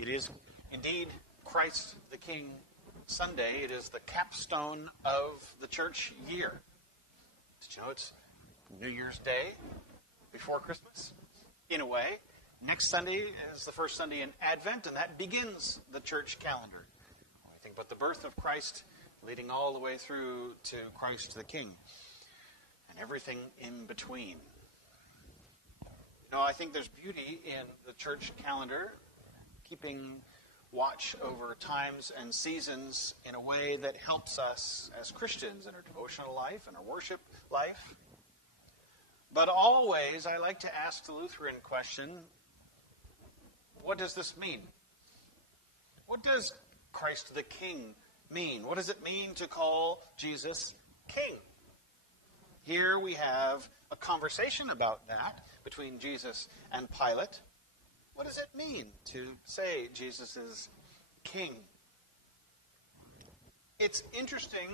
It is indeed Christ the King Sunday. It is the capstone of the church year. Did you know it's New Year's Day before Christmas? In a way, next Sunday is the first Sunday in Advent, and that begins the church calendar. When we think about the birth of Christ, leading all the way through to Christ the King, and everything in between. You know, I think there's beauty in the church calendar, keeping watch over times and seasons in a way that helps us as Christians in our devotional life and our worship life. But always, I like to ask the Lutheran question, what does this mean? What does Christ the King mean? What does it mean to call Jesus King? Here we have a conversation about that between Jesus and Pilate. What does it mean to say Jesus is King? It's interesting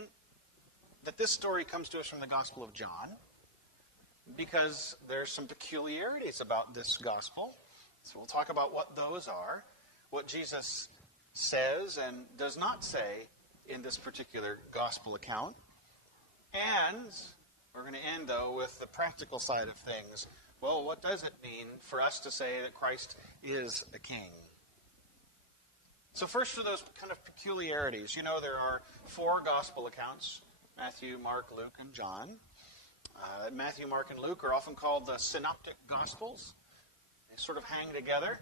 that this story comes to us from the Gospel of John, because there's some peculiarities about this gospel. So we'll talk about what those are, what Jesus says and does not say in this particular gospel account. And we're going to end, though, with the practical side of things. Well, what does it mean for us to say that Christ is a king? So first, for those kind of peculiarities. You know, there are 4 gospel accounts: Matthew, Mark, Luke, and John. Matthew, Mark, and Luke are often called the synoptic gospels. They sort of hang together.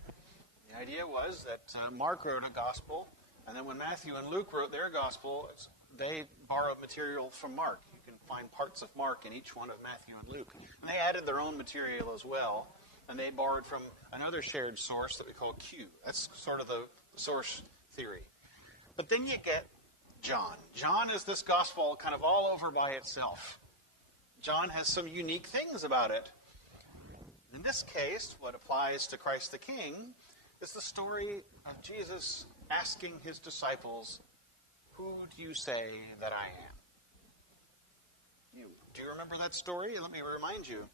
The idea was that Mark wrote a gospel, and then when Matthew and Luke wrote their gospel, they borrowed material from Mark. You can find parts of Mark in each one of Matthew and Luke. And they added their own material as well, and they borrowed from another shared source that we call Q. That's sort of the source theory. But then you get John. John is this gospel kind of all over by itself. John has some unique things about it. In this case, what applies to Christ the King is the story of Jesus asking his disciples, "Who do you say that I am?" Do you remember that story? Let me remind you.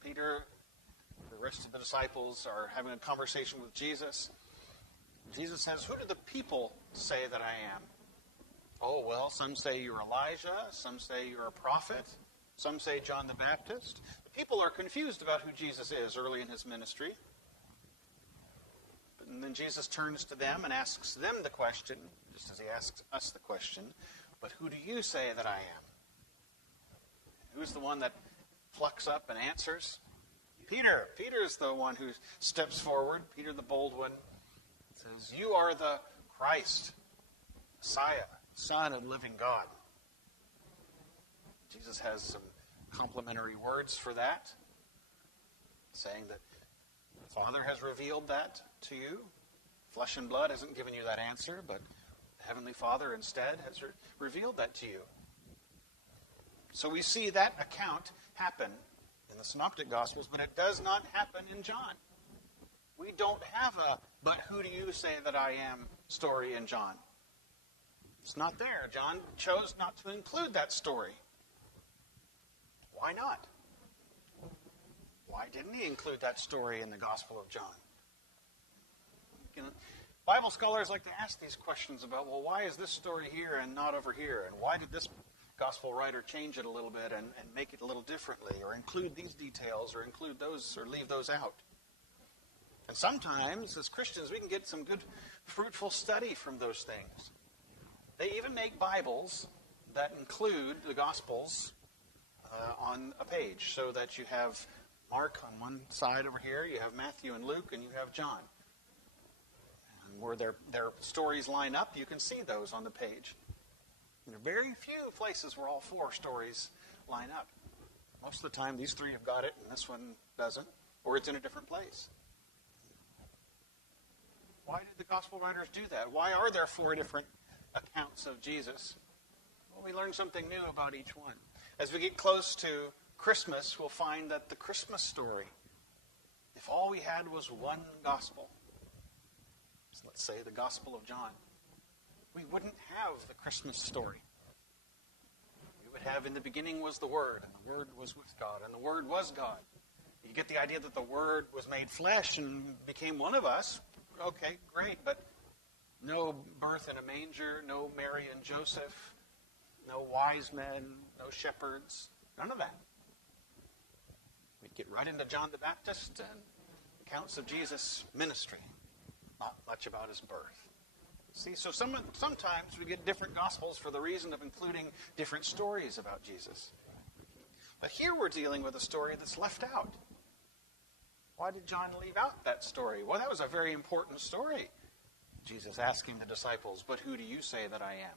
Peter, the rest of the disciples are having a conversation with Jesus. Jesus says, "Who do the people say that I am?" "Oh, well, some say you're Elijah, some say you're a prophet, some say John the Baptist." The people are confused about who Jesus is early in his ministry. And then Jesus turns to them and asks them the question, just as he asks us the question, "But who do you say that I am?" Who's the one that plucks up and answers? Peter. Peter's the one who steps forward. Peter, the bold one, says, "You are the Christ, Messiah, Son of the living God." Jesus has some complimentary words for that, saying that the Father has revealed that to you. Flesh and blood hasn't given you that answer, but the Heavenly Father instead has revealed that to you. So we see that account happen in the Synoptic Gospels, but it does not happen in John. We don't have a "but who do you say that I am" story in John. It's not there. John chose not to include that story. Why not? Why didn't he include that story in the Gospel of John? Bible scholars like to ask these questions about, well, why is this story here and not over here? And why did this gospel writer change it a little bit and make it a little differently, or include these details, or include those, or leave those out? And sometimes, as Christians, we can get some good, fruitful study from those things. They even make Bibles that include the Gospels on a page, so that you have Mark on one side over here, you have Matthew and Luke, and you have John. And where their stories line up, you can see those on the page. There are very few places where all 4 stories line up. Most of the time, these 3 have got it, and this one doesn't, or it's in a different place. Why did the gospel writers do that? Why are there 4 different accounts of Jesus? Well, we learn something new about each one. As we get close to Christmas, we'll find that the Christmas story, if all we had was one gospel, so let's say the Gospel of John, we wouldn't have the Christmas story. We would have, in the beginning was the Word, and the Word was with God, and the Word was God. You get the idea that the Word was made flesh and became one of us, Okay, great, but no birth in a manger, no Mary and Joseph, no wise men, no shepherds, none of that. We get right into John the Baptist and accounts of Jesus' ministry. Not much about his birth. See, so sometimes we get different gospels for the reason of including different stories about Jesus. But here we're dealing with a story that's left out. Why did John leave out that story? Well, that was a very important story. Jesus asking the disciples, "But who do you say that I am?"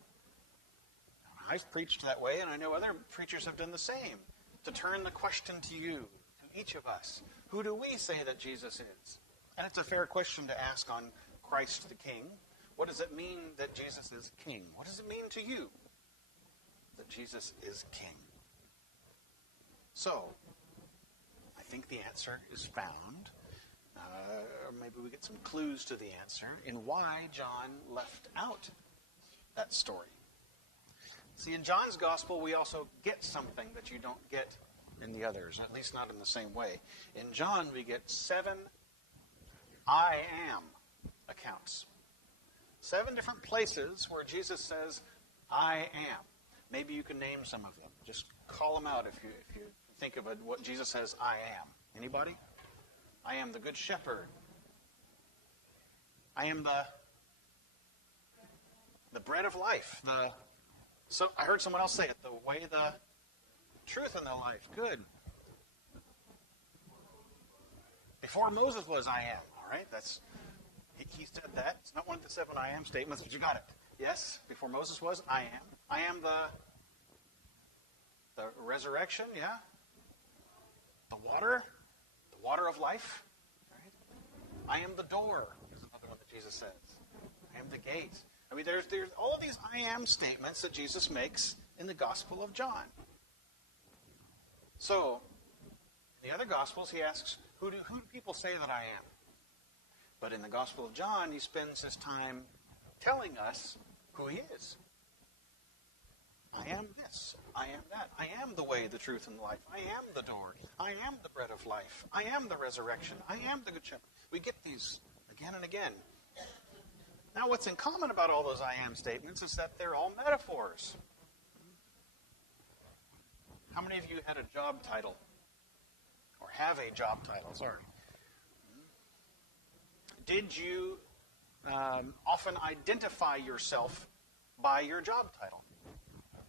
I've preached that way, and I know other preachers have done the same. To turn the question to you, to each of us. Who do we say that Jesus is? And it's a fair question to ask on Christ the King. What does it mean that Jesus is King? What does it mean to you that Jesus is King? So, I think the answer is found, or maybe we get some clues to the answer, in why John left out that story. See, in John's gospel, we also get something that you don't get in the others, at least not in the same way. In John, we get 7 I am accounts. 7 different places where Jesus says, I am. Maybe you can name some of them. Just call them out if you think of it, what Jesus says, I am. Anybody? I am the good shepherd. I am the bread of life. So I heard someone else say it, the way, the truth, and the life. Good. Before Moses was, I am. All right, he said that. It's not one of the 7 I am statements, but you got it. Yes, before Moses was, I am. I am the resurrection, yeah. The water of life. Right? I am the door, is another one that Jesus says. I am the gate. I mean, there's all of these I am statements that Jesus makes in the Gospel of John. So, in the other Gospels, he asks, who do people say that I am? But in the Gospel of John, he spends his time telling us who he is. I am this. I am that. I am the way, the truth, and the life. I am the door. I am the bread of life. I am the resurrection. I am the good shepherd. We get these again and again. Now, what's in common about all those I am statements is that they're all metaphors. How many of you had a job title? Or have a job title, sorry. Did you often identify yourself by your job title?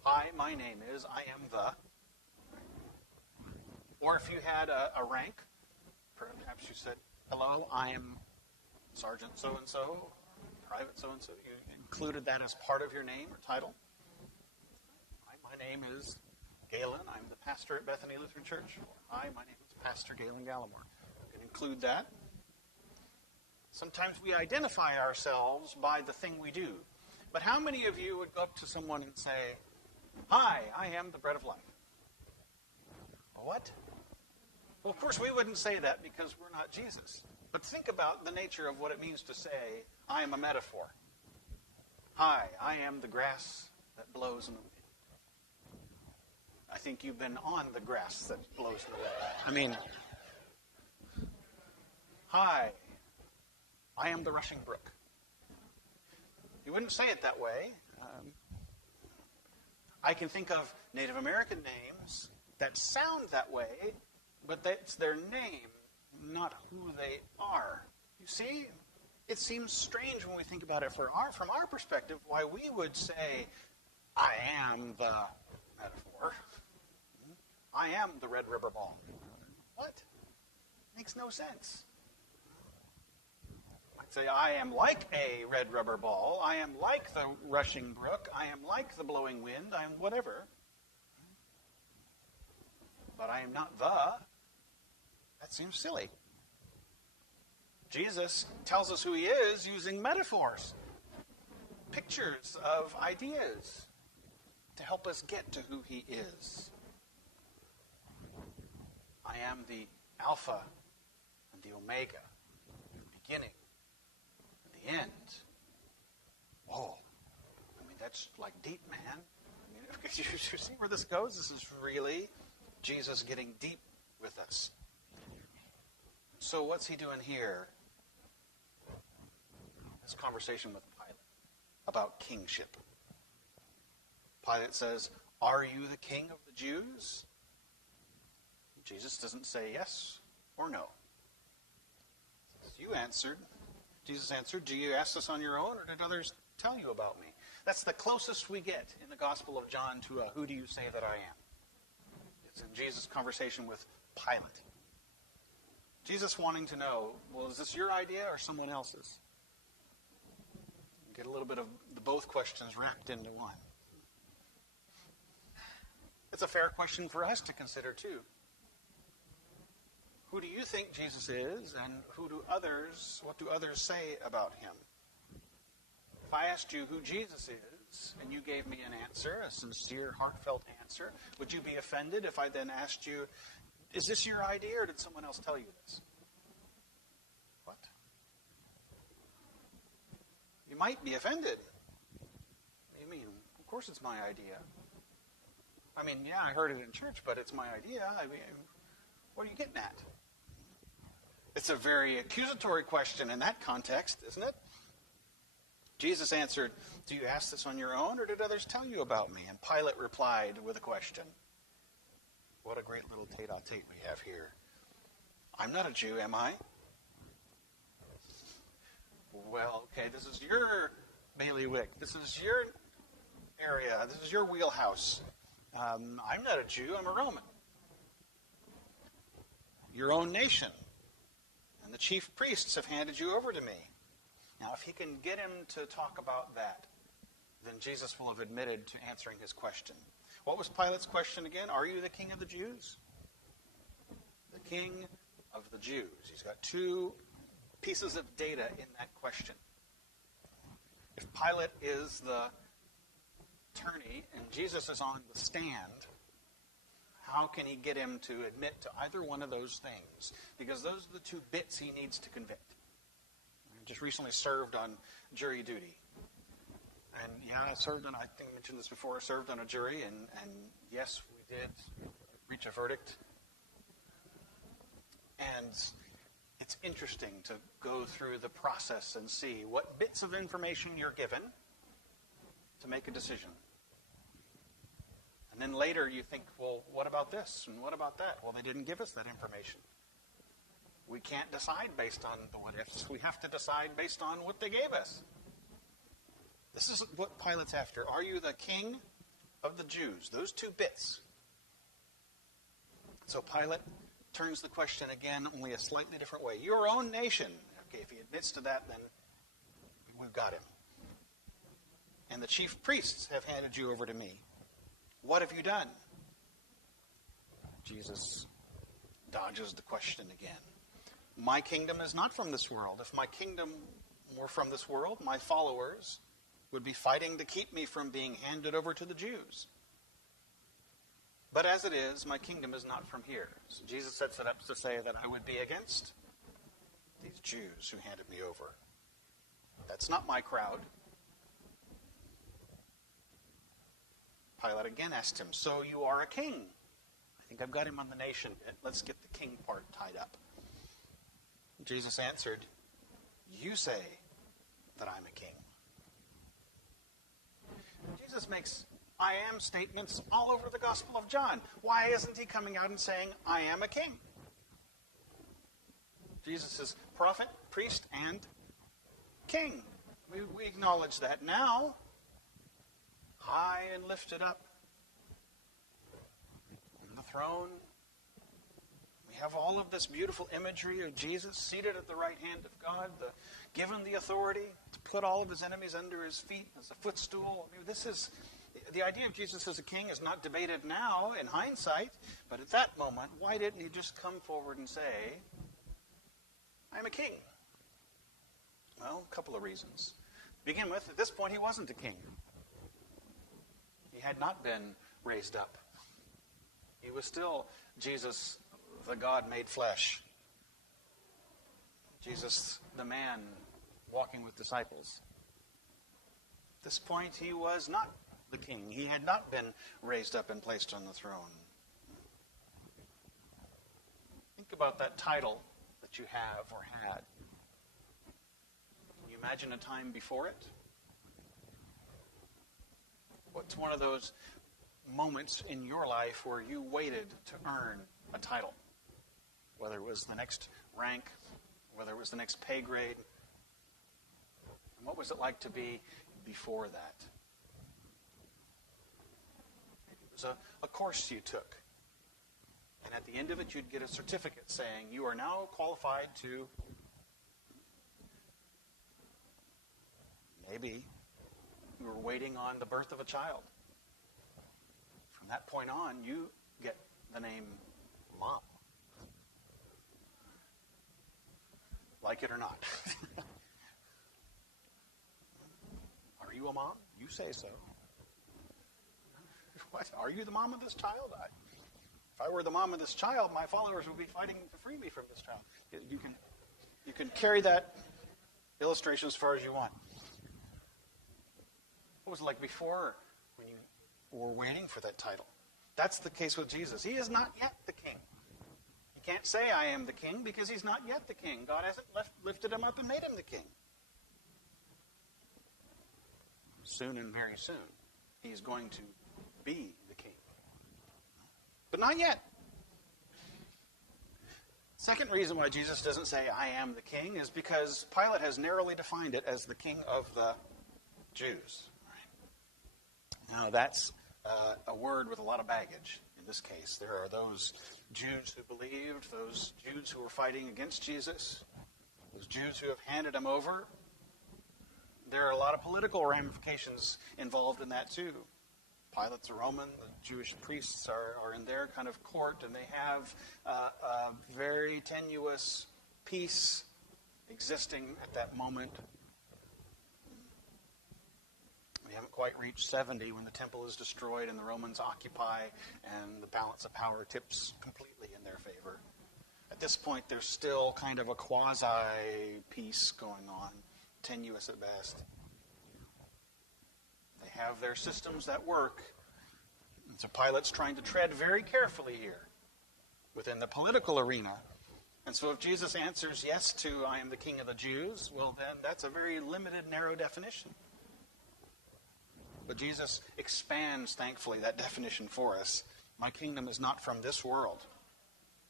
Hi, my name is, I am the. Or if you had a rank, perhaps you said, hello, I am Sergeant so-and-so, Private so-and-so. You included that as part of your name or title. Hi, my name is Galen. I'm the pastor at Bethany Lutheran Church. Hi, my name is Pastor Galen Gallimore. You can include that. Sometimes we identify ourselves by the thing we do. But how many of you would go up to someone and say, hi, I am the bread of life? What? Well, of course, we wouldn't say that because we're not Jesus. But think about the nature of what it means to say, I am a metaphor. Hi, I am the grass that blows in the wind. I think you've been on the grass that blows in the wind. I mean, hi, I am the rushing brook. You wouldn't say it that way. I can think of Native American names that sound that way, but that's their name, not who they are. You see, it seems strange when we think about it from our perspective, why we would say, I am the metaphor. I am the red rubber ball. What? Makes no sense. I'd say, I am like a red rubber ball. I am like the rushing brook. I am like the blowing wind. I am whatever. But I am not the. That seems silly. Jesus tells us who he is using metaphors, pictures of ideas to help us get to who he is. I am the Alpha and the Omega, the beginning and the end. Whoa. I mean, that's like deep, man. I mean, you see where this goes? This is really Jesus getting deep with us. So what's he doing here? this conversation with Pilate about kingship. Pilate says, "Are you the king of the Jews?" Jesus doesn't say yes or no. Jesus answered, "Do you ask this on your own, or did others tell you about me?" That's the closest we get in the Gospel of John to a "who do you say that I am?" It's in Jesus' conversation with Pilate. Jesus wanting to know, well, is this your idea or someone else's? Get a little bit of the both questions wrapped into one. It's a fair question for us to consider too. Who do you think Jesus is, and what do others say about him? If I asked you who Jesus is, and you gave me an answer, a sincere, heartfelt answer, would you be offended if I then asked you, is this your idea, or did someone else tell you this? What? You might be offended. What do you mean? Of course it's my idea. I mean, yeah, I heard it in church, but it's my idea. I mean, what are you getting at? It's a very accusatory question in that context, isn't it? Jesus answered, "Do you ask this on your own, or did others tell you about me?" And Pilate replied with a question. What a great little tete-a-tete we have here. "I'm not a Jew, am I?" Well, okay, this is your bailiwick. This is your area. This is your wheelhouse. I'm not a Jew, I'm a Roman. Your own nation. And the chief priests have handed you over to me. Now, if he can get him to talk about that, then Jesus will have admitted to answering his question. What was Pilate's question again? Are you the king of the Jews? The king of the Jews. He's got two pieces of data in that question. If Pilate is the attorney and Jesus is on the stand, how can he get him to admit to either one of those things? Because those are the two bits he needs to convict. I just recently served on jury duty. And yeah, I think I mentioned this before, I served on a jury, and yes, we did reach a verdict. And it's interesting to go through the process and see what bits of information you're given to make a decision. And then later you think, well, what about this and what about that? Well, they didn't give us that information. We can't decide based on the what-ifs. We have to decide based on what they gave us. This is what Pilate's after. Are you the king of the Jews? Those two bits. So Pilate turns the question again, only a slightly different way. Your own nation. Okay, if he admits to that, then we've got him. And the chief priests have handed you over to me. What have you done? Jesus dodges the question again. My kingdom is not from this world. If my kingdom were from this world, my followers would be fighting to keep me from being handed over to the Jews. But as it is, my kingdom is not from here. So Jesus sets it up to say that I would be against these Jews who handed me over. That's not my crowd. Pilate again asked him, so you are a king? I think I've got him on the nation bit. Let's get the king part tied up. Jesus answered, you say that I'm a king. Jesus makes I am statements all over the Gospel of John. Why isn't he coming out and saying, I am a king? Jesus is prophet, priest, and king. We acknowledge that now. High and lifted up on the throne. We have all of this beautiful imagery of Jesus seated at the right hand of God, given the authority to put all of his enemies under his feet as a footstool. I mean, this is the idea of Jesus as a king is not debated now in hindsight, but at that moment, why didn't he just come forward and say, I'm a king? Well, a couple of reasons. To begin with, at this point, he wasn't a king. He had not been raised up. He was still Jesus, the God made flesh. Jesus, the man walking with disciples. At this point, he was not the king. He had not been raised up and placed on the throne. Think about that title that you have or had. Can you imagine a time before it? What's one of those moments in your life where you waited to earn a title? Whether it was the next rank, whether it was the next pay grade. And what was it like to be before that? It was a course you took. And at the end of it, you'd get a certificate saying, you are now qualified to... Maybe you were waiting on the birth of a child. From that point on, you get the name Mom. Like it or not. Are you a mom? You say so. What? Are you the mom of this child? If I were the mom of this child, my followers would be fighting to free me from this child. You can carry that illustration as far as you want. What was it like before when you were waiting for that title? That's the case with Jesus. He is not yet the king. He can't say, I am the king, because he's not yet the king. God hasn't lifted him up and made him the king. Soon and very soon, he's going to be the king. But not yet. Second reason why Jesus doesn't say, I am the king, is because Pilate has narrowly defined it as the king of the Jews. Now, that's a word with a lot of baggage in this case. There are those Jews who believed, those Jews who were fighting against Jesus, those Jews who have handed him over. There are a lot of political ramifications involved in that too. Pilate's a Roman, the Jewish priests are in their kind of court, and they have a very tenuous peace existing at that moment. We haven't quite reached 70 when the temple is destroyed and the Romans occupy and the balance of power tips completely in their favor. At this point, there's still kind of a quasi-peace going on, tenuous at best. They have their systems that work. And so Pilate's trying to tread very carefully here within the political arena. And so if Jesus answers yes to, I am the king of the Jews, well then that's a very limited, narrow definition. But Jesus expands, thankfully, that definition for us. My kingdom is not from this world.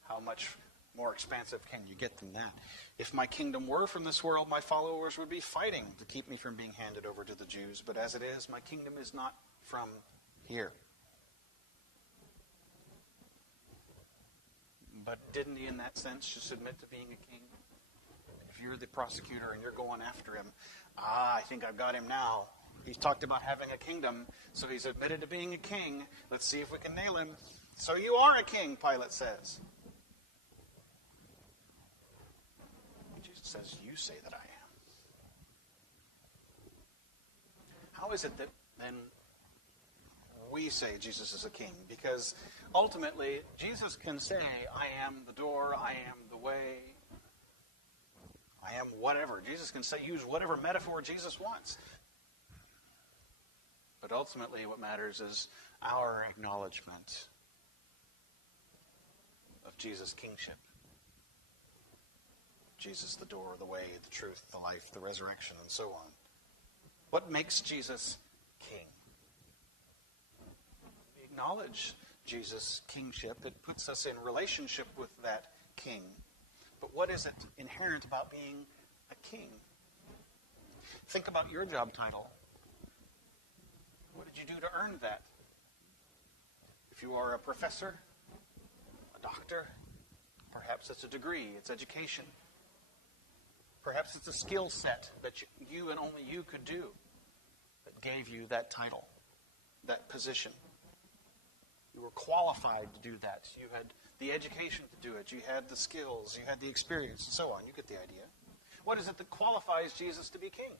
How much more expansive can you get than that? If my kingdom were from this world, my followers would be fighting to keep me from being handed over to the Jews. But as it is, my kingdom is not from here. But didn't he, in that sense, just admit to being a king? If you're the prosecutor and you're going after him, I think I've got him now. He's talked about having a kingdom, so he's admitted to being a king. Let's see if we can nail him. So you are a king, Pilate says. Jesus says, you say that I am. How is it that then we say Jesus is a king? Because ultimately, Jesus can say, I am the door, I am the way, I am whatever. Jesus can say, use whatever metaphor Jesus wants. But ultimately, what matters is our acknowledgement of Jesus' kingship. Jesus, the door, the way, the truth, the life, the resurrection, and so on. What makes Jesus king? We acknowledge Jesus' kingship. It puts us in relationship with that king. But what is it inherent about being a king? Think about your job title. What did you do to earn that? If you are a professor, a doctor, perhaps it's a degree, it's education. Perhaps it's a skill set that you and only you could do that gave you that title, that position. You were qualified to do that. You had the education to do it. You had the skills. You had the experience, and so on. You get the idea. What is it that qualifies Jesus to be king?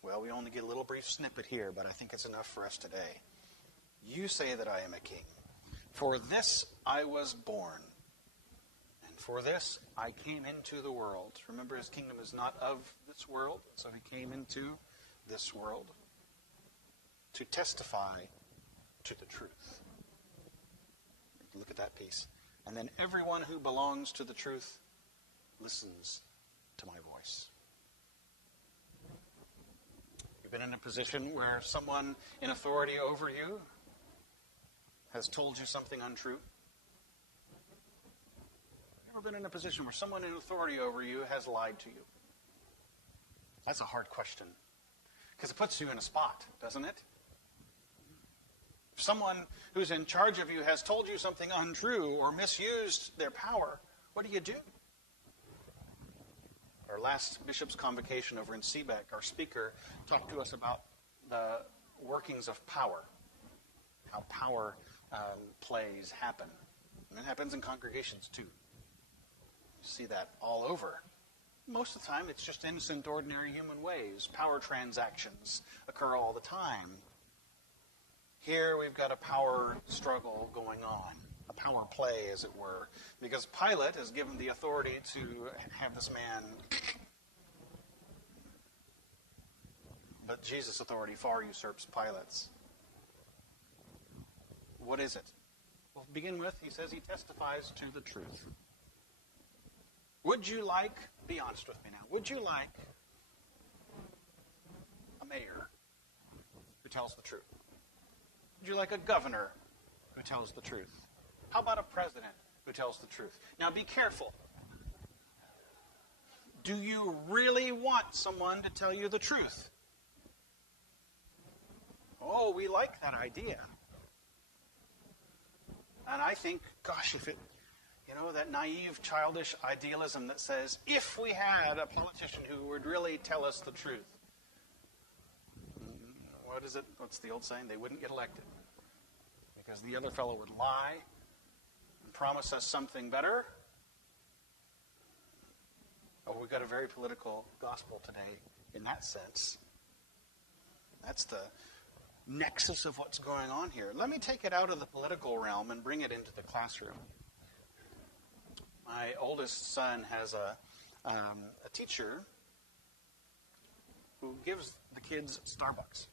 Well, we only get a little brief snippet here, but I think it's enough for us today. You say that I am a king. For this I was born, and for this I came into the world. Remember, his kingdom is not of this world, so he came into this world to testify to the truth. Look at that piece. And then everyone who belongs to the truth listens to my position where someone in authority over you has told you something untrue? Ever been in a position where someone in authority over you has lied to you? That's a hard question, because it puts you in a spot, doesn't it? If someone who's in charge of you has told you something untrue or misused their power, what do you do? Our last bishop's convocation over in Seebeck, our speaker talked to us about the workings of power, how power plays happen. And it happens in congregations too. You see that all over. Most of the time, it's just innocent, ordinary human ways. Power transactions occur all the time. Here we've got a power struggle going on, a power play, as it were, because Pilate is given the authority to have this man. But Jesus' authority far usurps Pilate's. What is it? Well, to begin with, he says he testifies to the truth. Would you like, be honest with me now, would you like a mayor who tells the truth? Would you like a governor who tells the truth? How about a president who tells the truth? Now be careful. Do you really want someone to tell you the truth? Oh, we like that idea. And I think, gosh, if it, that naive, childish idealism that says, if we had a politician who would really tell us the truth, what is it? What's the old saying? They wouldn't get elected. Because the other fellow would lie and promise us something better. Oh, we've got a very political gospel today in that sense. That's the nexus of what's going on here. Let me take it out of the political realm and bring it into the classroom. My oldest son has a teacher who gives the kids Starbucks.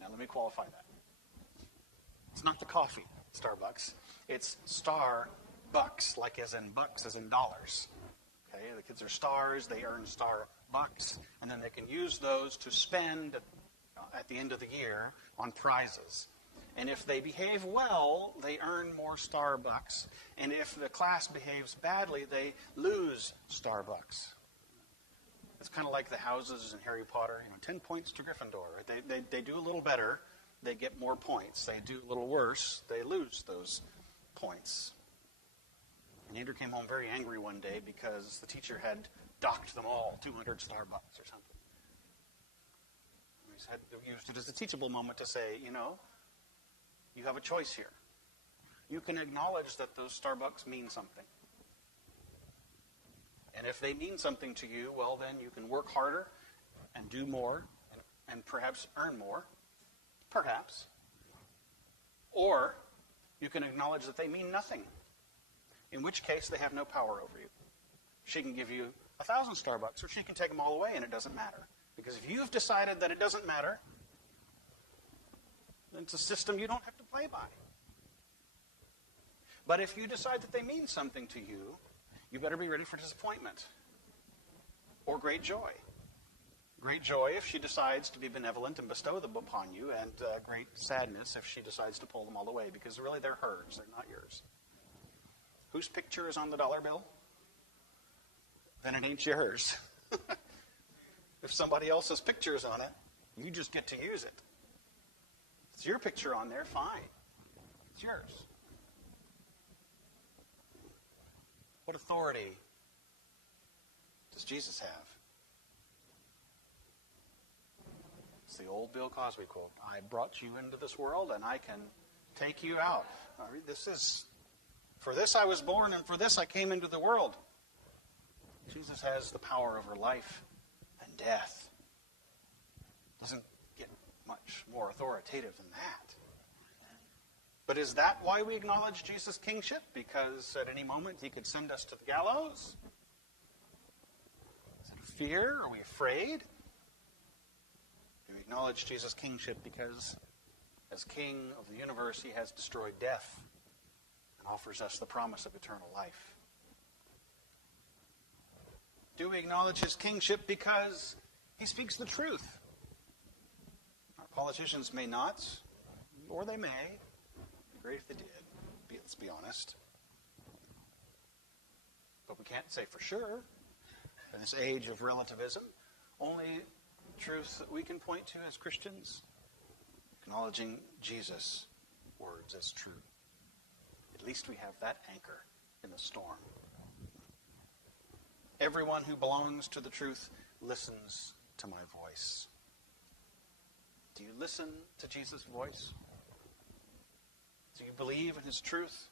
Now, let me qualify that. It's not the coffee, Starbucks. It's Starbucks, like as in bucks, as in dollars. Okay, the kids are stars, they earn Starbucks, and then they can use those to spend at the end of the year on prizes. And if they behave well, they earn more Starbucks. And if the class behaves badly, they lose Starbucks. It's kind of like the houses in Harry Potter. 10 points to Gryffindor. Right? They do a little better, they get more points. They do a little worse, they lose those points. And Andrew came home very angry one day because the teacher had docked them all 200 Starbucks or something. He used it as a teachable moment to say, you have a choice here. You can acknowledge that those Starbucks mean something. And if they mean something to you, well, then you can work harder and do more and perhaps earn more. Perhaps. Or you can acknowledge that they mean nothing, in which case they have no power over you. She can give you 1,000 Starbucks, or she can take them all away, and it doesn't matter. Because if you've decided that it doesn't matter, then it's a system you don't have to play by. But if you decide that they mean something to you, you better be ready for disappointment or great joy. Great joy if she decides to be benevolent and bestow them upon you, and great sadness if she decides to pull them all away, because really they're hers, they're not yours. Whose picture is on the dollar bill? Then it ain't yours. If somebody else's picture is on it, you just get to use it. It's your picture on there, fine. It's yours. What authority does Jesus have? It's the old Bill Cosby quote. I brought you into this world and I can take you out. For this I was born and for this I came into the world. Jesus has the power over life and death. Doesn't get much more authoritative than that. But is that why we acknowledge Jesus' kingship? Because at any moment he could send us to the gallows? Is it a fear? Are we afraid? Do we acknowledge Jesus' kingship because as king of the universe he has destroyed death and offers us the promise of eternal life? Do we acknowledge his kingship because he speaks the truth? Politicians may not, or they may. It'd be great if they did. Let's be honest. But we can't say for sure. In this age of relativism, only truth that we can point to as Christians, acknowledging Jesus' words as true. At least we have that anchor in the storm. Everyone who belongs to the truth listens to my voice. Do you listen to Jesus' voice? Do you believe in his truth?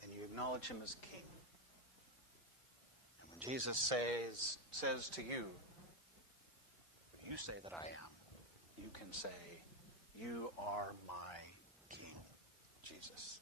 And you acknowledge him as King? And when Jesus says to you, you say that I am, you can say, you are my King, Jesus.